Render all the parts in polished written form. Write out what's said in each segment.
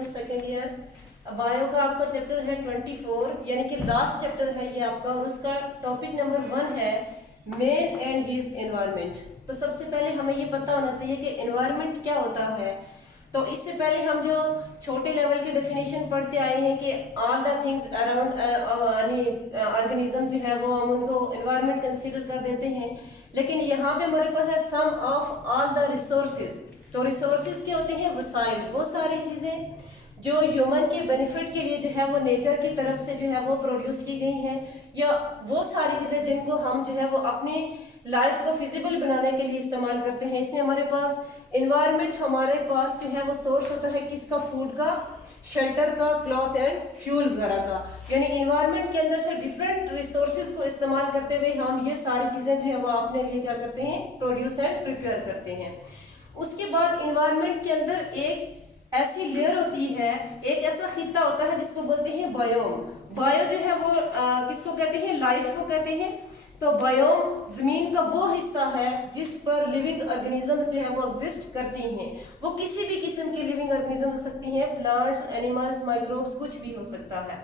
Everyone, second year bio का आपका chapter है 24, यानी कि लास्ट चैप्टर है ये आपका, और उसका टॉपिक नंबर 1 है मैन एंड हिज एनवायरनमेंट। तो सबसे पहले हमें ये पता होना चाहिए कि एनवायरनमेंट क्या होता है। तो इससे पहले हम जो छोटे लेवल की डेफिनेशन पढ़ते आए हैं कि all the things around organism जो है वो हम उनको एनवायरनमेंट कंसीडर कर देते हैं, लेकिन यहाँ पे हमारे पास है सम ऑफ ऑल द रिसोर्सेज। तो रिसोर्सेज क्या होते हैं? वसाइल, वो सारी चीजें जो ह्यूमन के बेनिफिट के लिए जो है वो नेचर की तरफ से जो है वो प्रोड्यूस की गई हैं, या वो सारी चीजें जिनको हम जो है वो अपनी लाइफ को फिजिबल बनाने के लिए इस्तेमाल करते हैं। इसमें हमारे पास एनवायरनमेंट, हमारे पास जो है वो सोर्स होता है किसका? फूड का, शेल्टर का, क्लॉथ एंड फ्यूल वगैरह का। यानी एनवायरनमेंट के अंदर से डिफरेंट रिसोर्सेज को इस्तेमाल करते हुए हम ये सारी चीजें जो है वो अपने लिए क्या करते हैं? प्रोड्यूस एंड प्रिपेयर करते हैं। उसके बाद एनवायरनमेंट के अंदर एक ऐसी लेयर होती है, एक ऐसा खित्ता होता है जिसको बोलते हैं बायोम। बायो जो है वो किसको कहते हैं? लाइफ को कहते हैं। तो बायोम जमीन का वो हिस्सा है जिस पर लिविंग ऑर्गेनिजम्स जो है वो एग्जिस्ट करती हैं। वो किसी भी किस्म की लिविंग ऑर्गेनिजम हो सकती हैं, प्लांट्स, एनिमल्स, माइक्रोब्स, कुछ भी हो सकता है।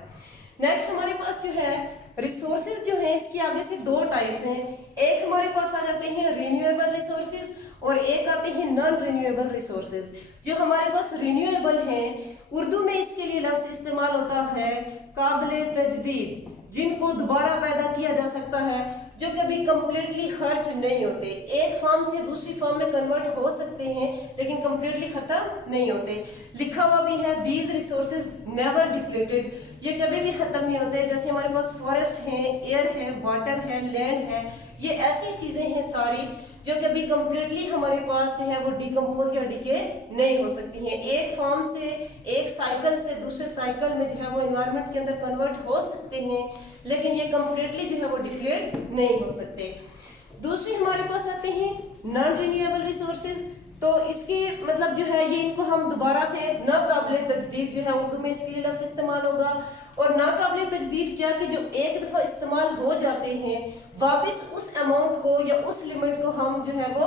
नेक्स्ट हमारे पास जो है रिसोर्सेज जो है, इसके आगे से दो टाइप्स हैं। एक हमारे पास आ जाते हैं रिन्यूएबल रिसोर्सेज और एक आते हैं नॉन रिन्यूएबल रिसोर्सेज। जो हमारे पास रिन्यूएबल हैं, उर्दू में इसके लिए लफ्ज इस्तेमाल होता है काबिले तजदीद, जिनको दोबारा पैदा किया जा सकता है, जो कभी कंप्लीटली खर्च नहीं होते। एक फॉर्म से दूसरी फॉर्म में कन्वर्ट हो सकते हैं लेकिन कंप्लीटली खत्म नहीं होते। लिखा हुआ भी है दीज रिसोर्सेज नेवर डिप्लीटेड, ये कभी भी खत्म नहीं होते। जैसे हमारे पास फॉरेस्ट है, एयर है, वाटर है, लैंड है, ये ऐसी चीजें हैं सारी जो कभी कंप्लीटली हमारे पास जो है वो डिकम्पोज या डिके नहीं हो सकती हैं। एक फॉर्म से, एक साइकिल से दूसरे साइकिल में जो है वो एनवायरनमेंट के अंदर कन्वर्ट हो सकते हैं, लेकिन ये कंप्लीटली जो है वो डिप्लीट नहीं हो सकते। दूसरी हमारे पास आते हैं नॉन रिन्यूएबल रिसोर्सेज। तो इसकी मतलब जो है ये इनको हम दोबारा से नाकाबिले तजदीद जो है उर्दू में इसके लिए लफ्ज इस्तेमाल होगा। और नाकाबिले तजदीद क्या कि जो एक दफा इस्तेमाल हो जाते हैं वापस उस अमाउंट को या उस लिमिट को हम जो है वो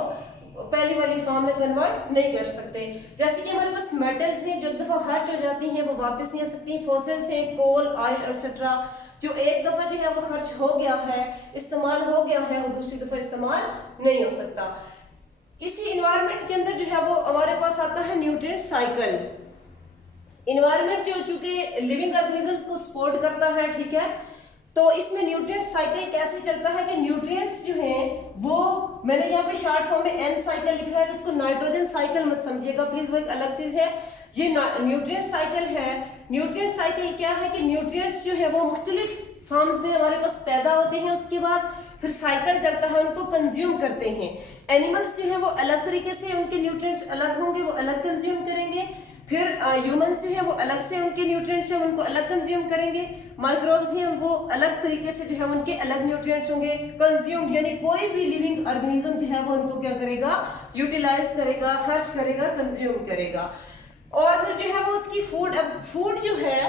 पहली वाली फॉर्म में कन्वर्ट नहीं कर सकते। जैसे कि हमारे पास मेटल्स हैं जो एक दफा खर्च हो जाती हैं वो वापस नहीं आ सकती। फॉसिल्स हैं, कोल, ऑयल एक्सेट्रा, जो एक दफा जो है वो खर्च हो गया है, इस्तेमाल हो गया है, वो दूसरी दफा इस्तेमाल नहीं हो सकता। इसी एनवायरनमेंट के अंदर जो है वो हमारे पास आता है न्यूट्रिएंट साइकिल। एनवायरनमेंट जो चूंकि लिविंग ऑर्गेनिजम्स को सपोर्ट करता है, ठीक है, तो इसमें न्यूट्रिएंट साइकिल कैसे चलता है कि न्यूट्रिएंट्स जो हैं वो, मैंने यहाँ पे शॉर्ट फॉर्म में एन साइकिल लिखा है, तो इसको नाइट्रोजन साइकिल मत समझिएगा प्लीज, वो एक अलग चीज है। ये न्यूट्रिएंट साइकिल है। न्यूट्रिएंट साइकिल क्या है कि न्यूट्रिएंट्स जो है वो मुख्तलिफ फॉर्म्स में हमारे पास पैदा होते हैं, उसके बाद फिर साइकिल चलता है, उनको कंज्यूम करते हैं। एनिमल्स जो है वो अलग तरीके से, उनके न्यूट्रिएंट्स अलग होंगे, वो अलग कंज्यूम करेंगे। फिर ह्यूमंस जो है वो अलग से उनके न्यूट्रिएंट्स हैं उनको अलग कंज्यूम करेंगे। माइक्रोब्स हैं वो अलग तरीके से जो है उनके अलग न्यूट्रिएंट्स होंगे कंज्यूम्ड, यानी कोई भी लिविंग ऑर्गेनिज्म जो है वो उनको क्या करेगा? यूटिलाइज करेगा, खर्च करेगा, कंज्यूम करेगा। और फिर जो है वो उसकी फूड, अब फूड जो है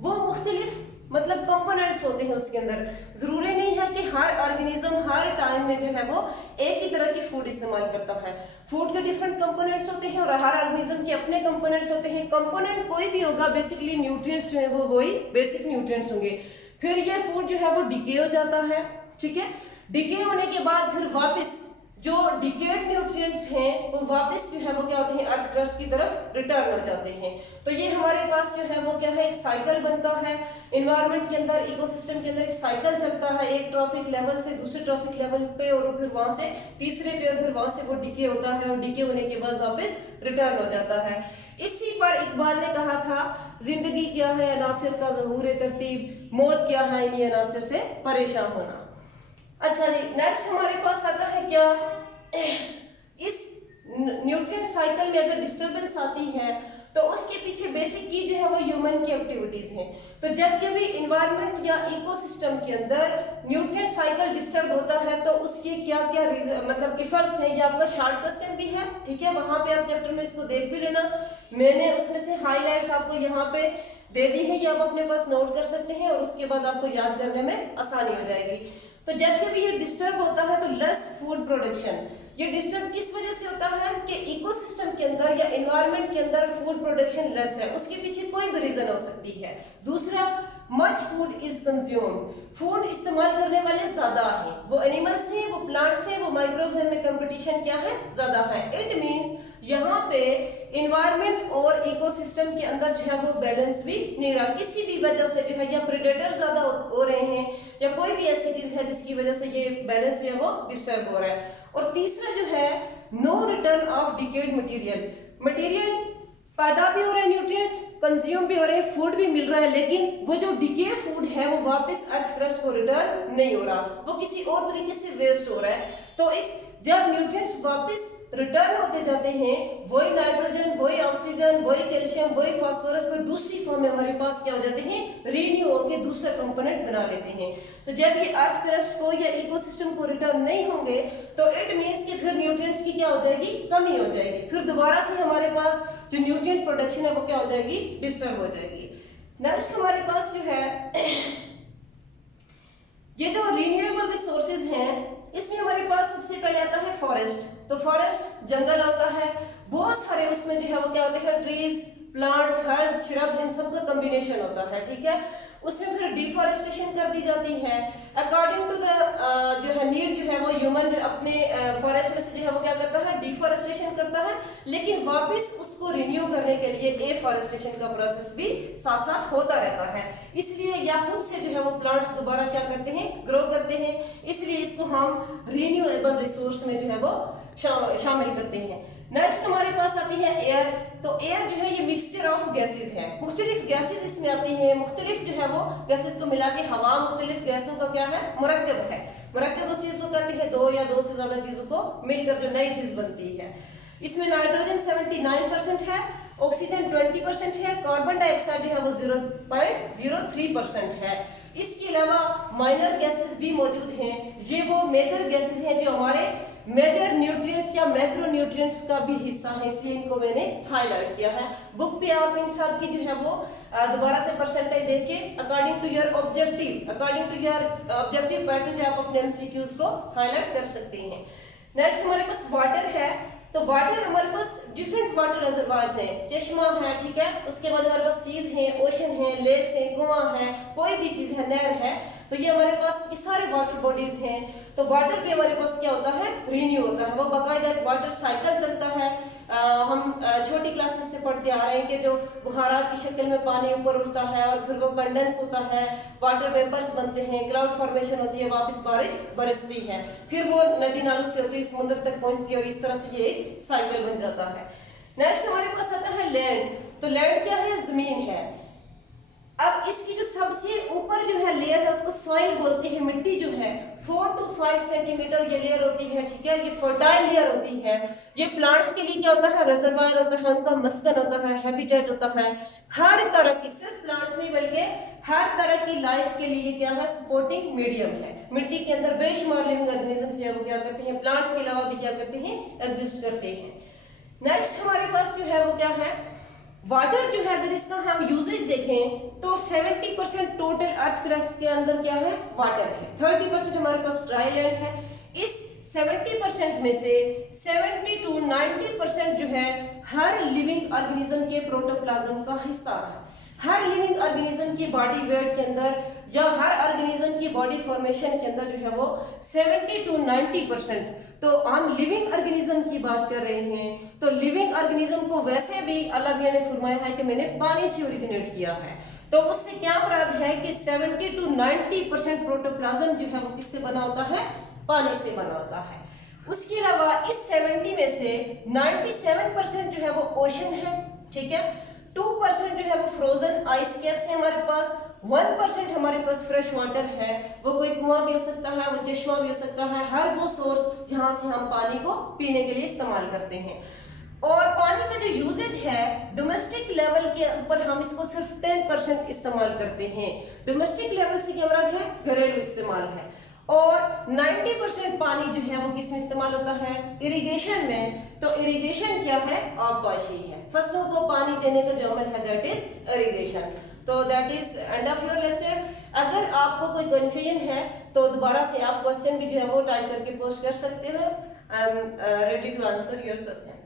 वो मुख्तलिफ मतलब कंपोनेंट्स होते हैं उसके अंदर। जरूरी नहीं है कि हर ऑर्गेनिज्म हर टाइम में जो है वो एक ही तरह की फूड इस्तेमाल करता है। फूड के डिफरेंट कंपोनेंट्स होते हैं और हर ऑर्गेनिज्म के अपने कंपोनेंट्स होते हैं। कंपोनेंट कोई भी होगा, बेसिकली न्यूट्रिएंट्स जो है वो वही बेसिक न्यूट्रिएंट्स होंगे। फिर ये फूड जो है वो डिके हो जाता है, ठीक है। डिके होने के बाद फिर वापस जो डिकेड न्यूट्रिएंट्स हैं वो वापस जो है वो क्या होते हैं? अर्थ क्रस्ट की तरफ रिटर्न हो जाते हैं। तो ये हमारे पास जो है वो क्या है? एक साइकिल बनता है एनवायरनमेंट के अंदर, इकोसिस्टम के अंदर एक साइकिल चलता है, एक ट्रॉफिक लेवल से दूसरे ट्रॉफिक लेवल पे, और फिर वहां से तीसरे पे, और फिर वहां से वो डिके होता है, और डिके होने के बाद वापस रिटर्न हो जाता है। इसी पर इकबाल ने कहा था, जिंदगी क्या है अनासिर का ज़हूर तरतीब, मौत क्या है इन्हीं अनासिर से परेशान होना। अच्छा जी, नेक्स्ट हमारे पास आता है क्या? इस न्यूट्रिएंट साइकिल में अगर डिस्टरबेंस आती है तो उसके पीछे बेसिक की जो है वो ह्यूमन की एक्टिविटीज हैं। तो जब कभी एनवायरनमेंट या इकोसिस्टम के अंदर न्यूट्रिएंट साइकिल डिस्टर्ब होता है तो उसके क्या क्या मतलब इफेक्ट्स हैं, ये आपका शॉर्ट क्वेश्चन भी है, ठीक है। वहां पे आप चैप्टर में इसको देख भी लेना, मैंने उसमें से हाईलाइट्स आपको यहाँ पे दे दी है, ये आप अपने पास नोट कर सकते हैं और उसके बाद आपको याद करने में आसानी हो जाएगी। तो जब कभी ये डिस्टर्ब होता है तो लेस फूड प्रोडक्शन। ये डिस्टर्ब किस वजह से होता है कि इकोसिस्टम के अंदर या एनवायरनमेंट के अंदर फूड प्रोडक्शन लेस है, उसके पीछे कोई भी रीजन हो सकती है। दूसरा, much food is consumed, food इस्तेमाल करने वाले ज्यादा हैं, वो एनिमल्स हैं, वो प्लांट्स हैं, वो माइक्रोब्स हैं, में कंपटीशन क्या है, ज्यादा है। इट मींस यहाँ पे एनवायरनमेंट और इकोसिस्टम के अंदर जो है वो बैलेंस भी नहीं रहा, किसी भी वजह से जो है या प्रेडेटर ज्यादा हो रहे हैं या कोई भी ऐसी चीज है जिसकी वजह से ये बैलेंस जो है वो डिस्टर्ब हो रहा है। और तीसरा जो है, no return of decade material, material पैदा भी हो रहा है, न्यूट्रिएंट्स कंज्यूम भी हो रहे हैं, फूड भी मिल रहा है, लेकिन वो जो डिके फूड है वो वापस अर्थ क्रस्ट को रिटर्न नहीं हो रहा, वो किसी और तरीके से वेस्ट हो रहा है। तो इस जब न्यूट्रिएंट्स वापस रिटर्न होते जाते हैं, वही नाइट्रोजन, वही ऑक्सीजन, वही कैल्शियम, वही फास्फोरस पर दूसरी फॉर्म में हमारे पास क्या हो जाते हैं, रीन्यू होकर दूसरा कंपोनेंट बना लेते हैं। तो जब ये अर्थ क्रस्ट को या इकोसिस्टम को रिटर्न नहीं होंगे तो इट मींस कि फिर न्यूट्रिएंट्स की क्या हो जाएगी, कमी हो जाएगी, फिर दोबारा से हमारे पास जो न्यूट्रिएंट प्रोडक्शन है वो क्या हो जाएगी, डिस्टर्ब हो जाएगी। नेक्स्ट हमारे पास जो है ये जो रिन्यूएबल रिसोर्सेज हैं, इसमें हमारे पास सबसे पहले आता है फॉरेस्ट। तो फॉरेस्ट जंगल होता है, बहुत सारे उसमें जो है वो क्या होते हैं, ट्रीज, प्लांट्स, हर्ब्स, श्रब्स, इन सब का कॉम्बिनेशन होता है, ठीक है। उसमें फिर डिफॉरेस्टेशन कर दी जाती है अकॉर्डिंग टू द जो है नीड, जो है वो ह्यूमन अपने फॉरेस्ट में से जो है वो क्या करता है, डिफॉरेस्टेशन करता है, लेकिन वापस उसको रिन्यू करने के लिए एफॉरेस्टेशन का प्रोसेस भी साथ साथ होता रहता है। इसलिए या खुद से जो है वो प्लांट्स दोबारा क्या करते हैं, ग्रो करते हैं, इसलिए इसको हम रिन्यूएबल रिसोर्स में जो है वो शामिल करते हैं। नेक्स्ट हमारे पास आती है एयर। तो एयर जो है ये मिक्सचर ऑफ गैसेस है, मुख्तलिफ गैसेस इसमें आती हैं, मुख्तलिफ जो है वो गैसेस को मिला के हवा मुख्तलिफ गैसों का क्या है, मुरक्कब है। मुरक्कब उस चीज को कहते हैं दो या दो से ज्यादा चीजों को मिलकर जो नई चीज बनती है। इसमें नाइट्रोजन 79% है, ऑक्सीजन 20% है, कार्बन डाइऑक्साइड जो है वो 0.03% है। इसके अलावा माइनर गैसेस भी मौजूद हैं, ये वो मेजर गैसेस हैं जो हमारे मेजर न्यूट्रिएंट्स या मैक्रो न्यूट्रिएंट्स का भी हिस्सा है, इसलिए इनको मैंने हाईलाइट किया है। बुक पे आप इन सब की जो है वो दोबारा से परसेंटेज देख के according to your objective pattern जो आप अपने एमसीक्यूज को हाईलाइट कर सकते हैं। नेक्स्ट हमारे पास वाटर है। तो वाटर हमारे पास डिफरेंट वाटर रिजर्वायर्स हैं, चश्मा है, ठीक है, उसके बाद हमारे पास सीज हैं, ओशन है, लेक्स हैं, कुआं है, कोई भी चीज है, नहर है, तो ये हमारे पास ये सारे वाटर बॉडीज हैं। तो वाटर भी हमारे पास क्या होता है, रीन्यू होता है, वो बाकायदा एक वाटर साइकिल चलता है। हम छोटी क्लासेस से पढ़ते आ रहे हैं कि जो बुखारात की शक्ल में पानी ऊपर उठता है और फिर वो कंडेंस होता है, वाटर वेपर्स बनते हैं, क्लाउड फॉर्मेशन होती है, वापस बारिश बरसती है, फिर वो नदी नालों से होती है, समुद्र तक पहुंचती है और इस तरह से ये एक साइकिल बन जाता है। नेक्स्ट हमारे पास आता है लैंड। तो लैंड क्या है, जमीन है। अब इसकी जो सबसे ऊपर जो है लेयर है उसको सॉइल बोलते हैं, मिट्टी जो है 4 to 5 सेंटीमीटर ये लेयर होती है, ठीक है, ये फर्टाइल लेयर होती है। ये प्लांट्स के लिए क्या होता है, रिजर्वायर होता है, उनका मस्कन होता है, हैबिटेट होता है। हर तरह की, सिर्फ प्लांट्स नहीं बल्कि हर तरह की लाइफ के लिए क्या है, सपोर्टिंग मीडियम है। मिट्टी के अंदर बेशुमार लिविंग ऑर्गेनिजम्स जो है वो क्या करते हैं, प्लांट्स के अलावा भी क्या करते हैं, एग्जिस्ट करते हैं। नेक्स्ट हमारे पास जो है वो क्या है, वाटर जो है, अगर इसका हम यूजेज देखें तो 70% टोटल अर्थ क्रस्ट के अंदर क्या है, वाटर है। 30% हमारे पास ड्राई लैंड है। इस 70% में से 70 to 90% जो है हर लिविंग ऑर्गेनिज्म के प्रोटोप्लाज्म का हिस्सा है। हर लिविंग ऑर्गेनिज्म की बॉडी वेट के अंदर या हर ऑर्गेनिज्म की बॉडी फॉर्मेशन के अंदर जो है वो 70 to 90%। तो हम लिविंग ऑर्गेनिज्म की बात कर रहे हैं, तो लिविंग ऑर्गेनिज्म को वैसे भी अल्लाह मियां ने फरमाया है कि मैंने पानी से ओरिजिनेट किया है। तो उससे क्या मुराद है कि 70 to 90% प्रोटोप्लाज्म जो है वो किससे बना होता है, पानी से बना होता है। उसके अलावा इस 70 में से 97% जो है वो ओशन है, ठीक है, 2% जो है वो फ्रोजन आइस कैप्स है हमारे पास, 1% हमारे पास फ्रेश वाटर है, वो कोई कुआं भी हो सकता है, वो चश्मा भी हो सकता है, हर वो सोर्स जहां से हम पानी को पीने के लिए इस्तेमाल करते हैं। और पानी का जो यूजेज है डोमेस्टिक लेवल के ऊपर हम इसको सिर्फ 10% इस्तेमाल करते हैं। डोमेस्टिक लेवल से क्या मुराद है, घरेलू इस्तेमाल है। और 90% पानी जो है वो किस में इस्तेमाल होता है, इरिगेशन में। तो इरिगेशन क्या है, आबपाशी है, फसलों को पानी देने का जो अमल है दैट इज इरिगेशन। तो that is end of your lecture. अगर आपको कोई कंफ्यूजन है तो दोबारा से आप क्वेश्चन भी जो है वो टाइप करके पोस्ट कर सकते हो। I am ready to answer your question.